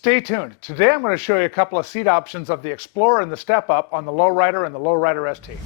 Stay tuned. Today I'm going to show you a couple of seat options of the Explorer and the Step-Up on the Lowrider and the Lowrider ST.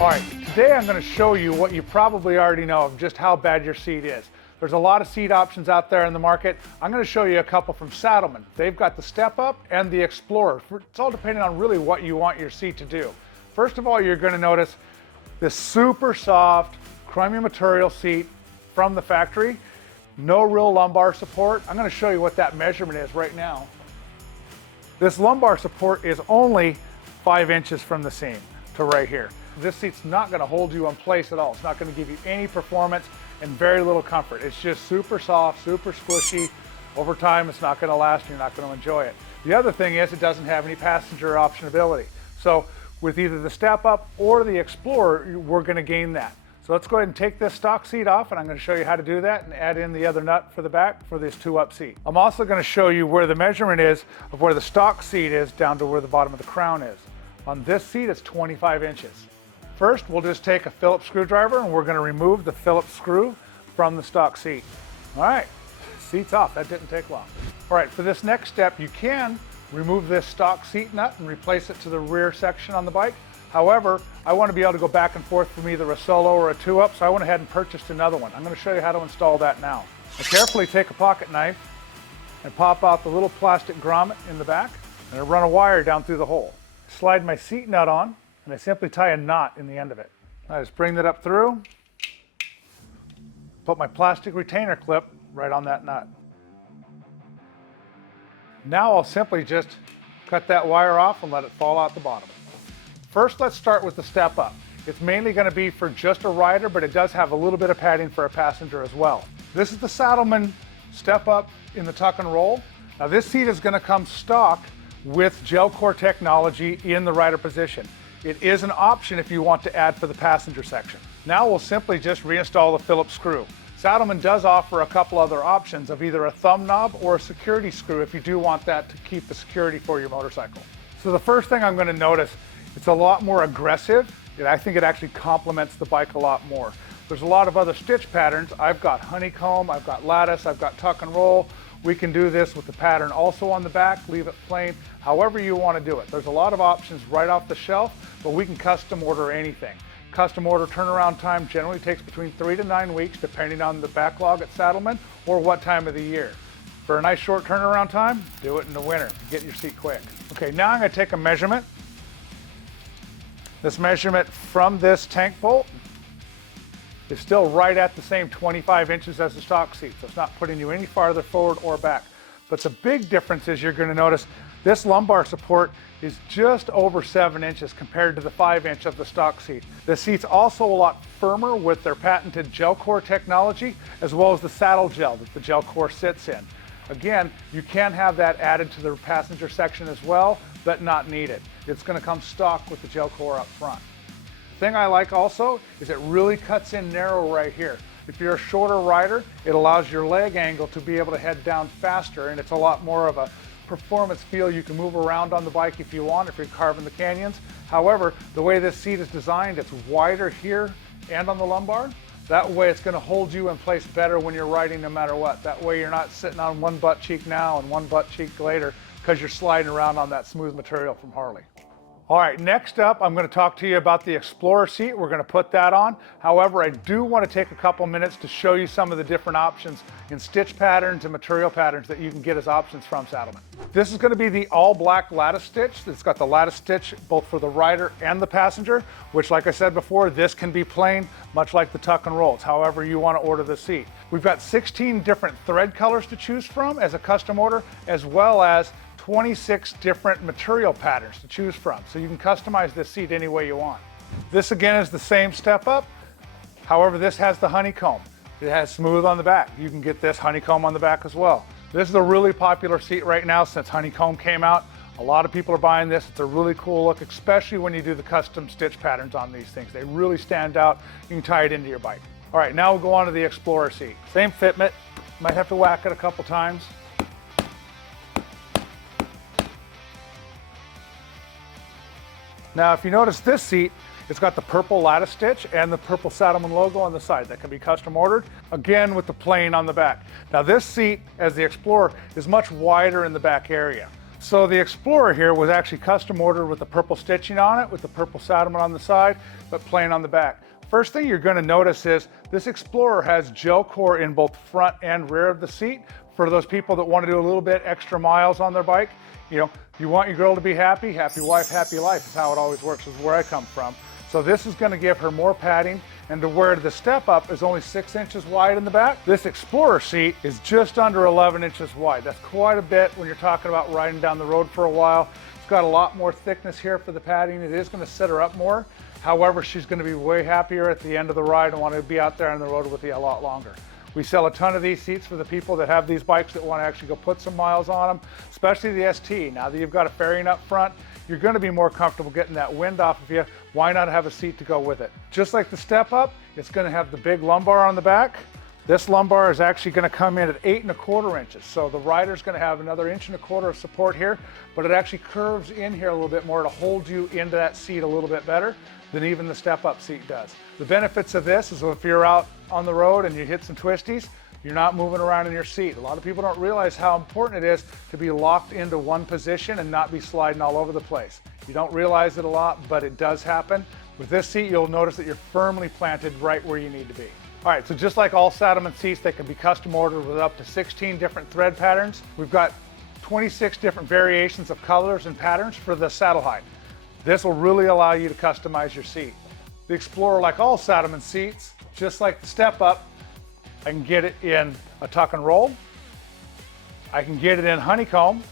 All right, today I'm going to show you what you probably already know of just how bad your seat is. There's a lot of seat options out there in the market. I'm going to show you a couple from Saddlemen. They've got the Step-Up and the Explorer. It's all depending on really what you want your seat to do. First of all, you're going to notice this super soft, chromium material seat from the factory. No real lumbar support. I'm going to show you what that measurement is right now. This lumbar support is only 5 inches from the seam to right here. This seat's not going to hold you in place at all. It's not going to give you any performance and very little comfort. It's just super soft, super squishy. Over time, it's not going to last and you're not going to enjoy it. The other thing is it doesn't have any passenger optionability. So with either the Step-Up or the Explorer, we're going to gain that. So let's go ahead and take this stock seat off, and I'm going to show you how to do that and add in the other nut for the back for this 2-up seat. I'm also going to show you where the measurement is of where the stock seat is down to where the bottom of the crown is. On this seat, it's 25 inches. First, we'll just take a Phillips screwdriver and we're going to remove the Phillips screw from the stock seat. All right, seat's off. That didn't take long. All right, for this next step, you can remove this stock seat nut and replace it to the rear section on the bike. However, I want to be able to go back and forth from either a solo or a 2-up, so I went ahead and purchased another one. I'm going to show you how to install that now. I carefully take a pocket knife and pop out the little plastic grommet in the back, and I run a wire down through the hole. Slide my seat nut on, and I simply tie a knot in the end of it. I just bring that up through, put my plastic retainer clip right on that nut. Now I'll simply just cut that wire off and let it fall out the bottom. First, let's start with the Step-Up. It's mainly going to be for just a rider, but it does have a little bit of padding for a passenger as well. This is the Saddlemen Step-Up in the tuck and roll. Now this seat is going to come stock with gel core technology in the rider position. It is an option if you want to add for the passenger section. Now we'll simply just reinstall the Phillips screw. Saddlemen does offer a couple other options of either a thumb knob or a security screw if you do want that to keep the security for your motorcycle. So the first thing I'm going to notice, it's a lot more aggressive. I think it actually complements the bike a lot more. There's a lot of other stitch patterns. I've got honeycomb, I've got lattice, I've got tuck and roll. We can do this with the pattern also on the back, leave it plain, however you want to do it. There's a lot of options right off the shelf, but we can custom order anything. Custom order turnaround time generally takes between 3 to 9 weeks, depending on the backlog at Saddlemen or what time of the year. For a nice short turnaround time, do it in the winter. Get your seat quick. Okay, now I'm going to take a measurement. This measurement from this tank bolt is still right at the same 25 inches as the stock seat, so it's not putting you any farther forward or back. But the big difference is you're going to notice this lumbar support is just over 7 inches compared to the 5-inch of the stock seat. The seat's also a lot firmer with their patented gel core technology, as well as the saddle gel that the gel core sits in. Again, you can have that added to the passenger section as well, but not needed. It's going to come stock with the gel core up front. The thing I like also is it really cuts in narrow right here. If you're a shorter rider, it allows your leg angle to be able to head down faster, and it's a lot more of a performance feel. You can move around on the bike if you want, if you're carving the canyons. However, the way this seat is designed, it's wider here and on the lumbar. That way it's going to hold you in place better when you're riding no matter what. That way you're not sitting on one butt cheek now and one butt cheek later because you're sliding around on that smooth material from Harley. All right, next up, I'm going to talk to you about the Explorer seat. We're going to put that on. However, I do want to take a couple minutes to show you some of the different options in stitch patterns and material patterns that you can get as options from Saddlemen. This is going to be the all black lattice stitch. It's got the lattice stitch both for the rider and the passenger, which, like I said before, this can be plain, much like the tuck and rolls, however you want to order the seat. We've got 16 different thread colors to choose from as a custom order, as well as 26 different material patterns to choose from. So you can customize this seat any way you want. This again is the same Step-Up. However, this has the honeycomb. It has smooth on the back. You can get this honeycomb on the back as well. This is a really popular seat right now since honeycomb came out. A lot of people are buying this. It's a really cool look, especially when you do the custom stitch patterns on these things. They really stand out. You can tie it into your bike. All right, now we'll go on to the Explorer seat. Same fitment, Might have to whack it a couple times. Now, if you notice this seat, it's got the purple lattice stitch and the purple Saddlemen logo on the side. That can be custom ordered, again with the plain on the back. Now this seat, as the Explorer, is much wider in the back area. So the Explorer here was actually custom ordered with the purple stitching on it, with the purple Saddlemen on the side, but plain on the back. First thing you're going to notice is this Explorer has gel core in both front and rear of the seat for those people that want to do a little bit extra miles on their bike. You know, you want your girl to be happy, happy wife, happy life is how it always works, is where I come from. So this is going to give her more padding, and to where the Step-Up is only 6 inches wide in the back, this Explorer seat is just under 11 inches wide. That's quite a bit when you're talking about riding down the road for a while. It's got a lot more thickness here for the padding. It is going to set her up more. However, she's going to be way happier at the end of the ride and want to be out there on the road with you a lot longer. We sell a ton of these seats for the people that have these bikes that want to actually go put some miles on them, especially the ST. Now that you've got a fairing up front, you're going to be more comfortable getting that wind off of you. Why not have a seat to go with it? Just like the Step-Up, it's going to have the big lumbar on the back. This lumbar is actually going to come in at 8 1/4 inches. So the rider's going to have another 1 1/4 inches of support here, but it actually curves in here a little bit more to hold you into that seat a little bit better than even the Step-Up seat does. The benefits of this is if you're out on the road and you hit some twisties, you're not moving around in your seat. A lot of people don't realize how important it is to be locked into one position and not be sliding all over the place. You don't realize it a lot, but it does happen. With this seat, you'll notice that you're firmly planted right where you need to be. All right, so just like all Saddlemen seats, they can be custom ordered with up to 16 different thread patterns. We've got 26 different variations of colors and patterns for the saddle height. This will really allow you to customize your seat. The Explorer, like all Saddlemen seats, just like the Step-Up, I can get it in a tuck and roll, I can get it in honeycomb,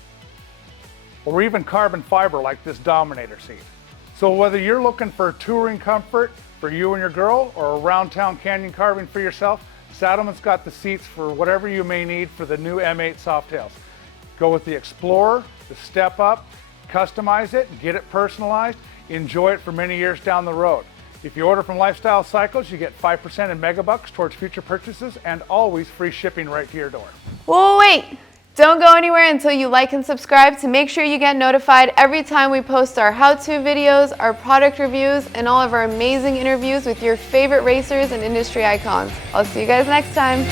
or even carbon fiber like this Dominator seat. So whether you're looking for touring comfort for you and your girl, or around town canyon carving for yourself, Saddlemen's got the seats for whatever you may need for the new M8 Softails. Go with the Explorer, the Step-Up, customize it, get it personalized, enjoy it for many years down the road. If you order from Lifestyle Cycles, you get 5% in megabucks towards future purchases and always free shipping right to your door. Whoa, wait! Don't go anywhere until you like and subscribe to make sure you get notified every time we post our how-to videos, our product reviews, and all of our amazing interviews with your favorite racers and industry icons. I'll see you guys next time.